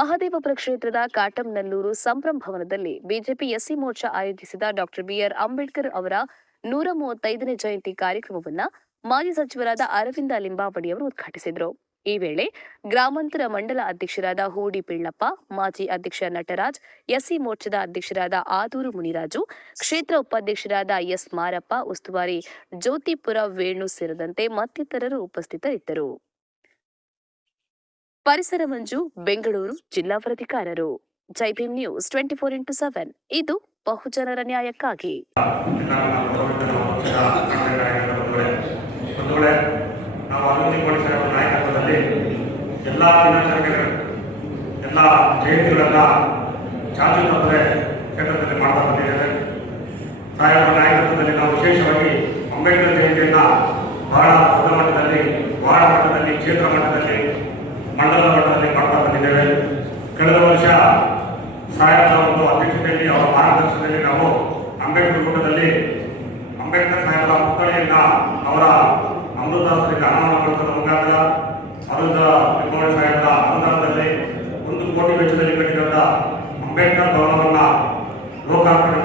ಮಹದೇವಪುರ ಕ್ಷೇತ್ರದ ಕಾಟಂನಲ್ಲೂರು ಸಂಭ್ರಮ ಭವನದಲ್ಲಿ ಬಿಜೆಪಿ ಎಸ್ಸಿ ಮೋರ್ಚಾ ಆಯೋಜಿಸಿದ ಡಾಕ್ಟರ್ ಬಿಆರ್ ಅಂಬೇಡ್ಕರ್ ಅವರ 135ನೇ ಜಯಂತಿ ಕಾರ್ಯಕ್ರಮವನ್ನು ಮಾಜಿ ಸಚಿವರಾದ ಅರವಿಂದ ಲಿಂಬಾವಳಿ ಅವರು ಉದ್ಘಾಟಿಸಿದರು. ಈ ವೇಳೆ ಗ್ರಾಮಾಂತರ ಮಂಡಲ ಅಧ್ಯಕ್ಷರಾದ ಹೂಡಿ ಪಿಳ್ಳಪ್ಪ, ಮಾಜಿ ಅಧ್ಯಕ್ಷ ನಟರಾಜ್, ಎಸ್ಸಿ ಮೋರ್ಚಾದ ಅಧ್ಯಕ್ಷರಾದ ಆದೂರು ಮುನಿರಾಜು, ಕ್ಷೇತ್ರ ಉಪಾಧ್ಯಕ್ಷರಾದ ಎಸ್ ಮಾರಪ್ಪ, ಉಸ್ತುವಾರಿ ಜ್ಯೋತಿಪುರ ವೇಣು ಸೇರಿದಂತೆ ಮತ್ತಿತರರು ಉಪಸ್ಥಿತರಿದ್ದರು. ಪರಿಸರ ಮಂಜು, ಬೆಂಗಳೂರು ಜಿಲ್ಲಾ ವರದಿಗಾರರು. ಜೈ ಭೀಮ್ ನ್ಯೂಸ್ 24x7 ಇದು ಬಹುಜನರ ನ್ಯಾಯಕ್ಕಾಗಿ. ಎಲ್ಲ ದಿನಾಚರಣೆಗಳು, ಎಲ್ಲ ಜಯಂತಿಗಳನ್ನ ಚಾಚು ತಪ್ಪದೆ ಕ್ಷೇತ್ರದಲ್ಲಿ ಮಾಡ್ತಾ ಬಂದಿದ್ದೇವೆ. ಸಾಹೇಬರ ನಾಯಕತ್ವದಲ್ಲಿ ನಾವು ವಿಶೇಷವಾಗಿ ಅಂಬೇಡ್ಕರ್ ಜಯಂತಿಯನ್ನ ಬಹಳ ದೊಡ್ಡ ಮಟ್ಟದಲ್ಲಿ, ವಾರ್ಡ್ ಮಟ್ಟದಲ್ಲಿ, ಕ್ಷೇತ್ರ ಮಟ್ಟದಲ್ಲಿ, ಮಂಡಲ ಮಟ್ಟದಲ್ಲಿ ಮಾಡ್ತಾ ಬಂದಿದ್ದೇವೆ. ಕಳೆದ ವರ್ಷ ಸಾಹೇಬರ ಒಂದು ಅಧ್ಯಕ್ಷತೆಯಲ್ಲಿ, ಅವರ ಮಾರ್ಗದರ್ಶನದಲ್ಲಿ ನಾವು ಅಂಬೇಡ್ಕರ್ ಕೂಟದಲ್ಲಿ ಅಂಬೇಡ್ಕರ್ ಸಾಹೇಬರ ಪುತ್ಥಳಿಯನ್ನ ಅವರ ಅಮೃತಾಸ್ತ್ರಿಗೆ ಅನಾವರಣಗೊಳಿಸುವ ಮುಖಾಂತರ ಅರವಿಂದ ಲಿಂಬಾವಳಿ ಸಾಹೇಬರ ಅನುದಾನದಲ್ಲಿ 1 ಕೋಟಿ ವೆಚ್ಚದಲ್ಲಿ ಕಟ್ಟಿದಂತ ಅಂಬೇಡ್ಕರ್ ಭವನವನ್ನ ಲೋಕಾರ್ಪಣೆ